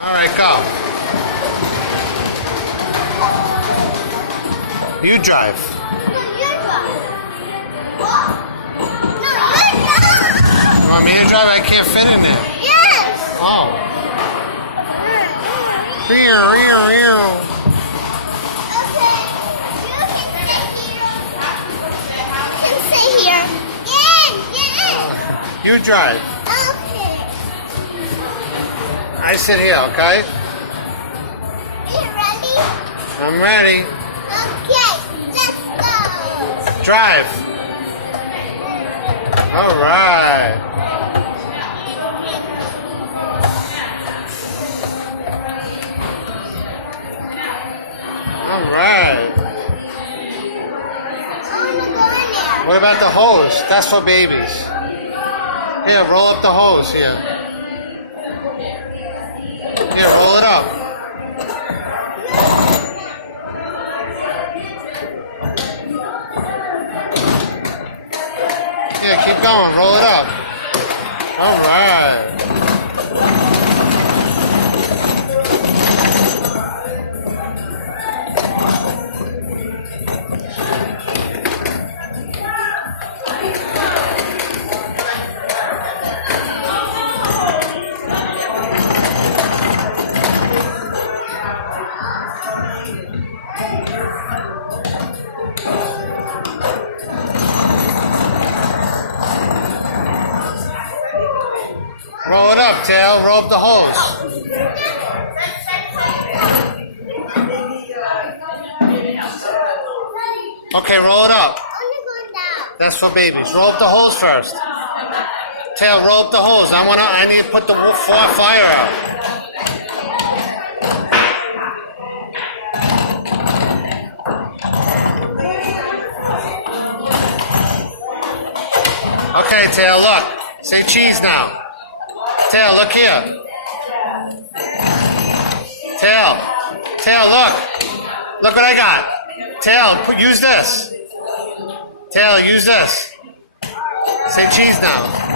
All right, go. You drive. You want me to drive? I can't fit in there. Yes. Oh. Rear, rear, rear. Okay. You can sit here. Get in. You drive. Okay. I sit here, okay? You ready? I'm ready. Okay. Let's go. Drive. All right. All right. I want to go in there. What about the hose? That's for babies. Here, roll up the hose here. Here, roll it up. Yeah, keep going. Roll it up. All right. Roll it up, Tail. Roll up the hose. Okay, roll it up. I want to go down. That's for babies. Roll up the hose first. Tail, roll up the hose. I need to put the fire out. Okay, Tail, look. Say cheese now. Tail, look here. Tail, look. Look what I got. Tail, use this. Tail, use this. Say cheese now.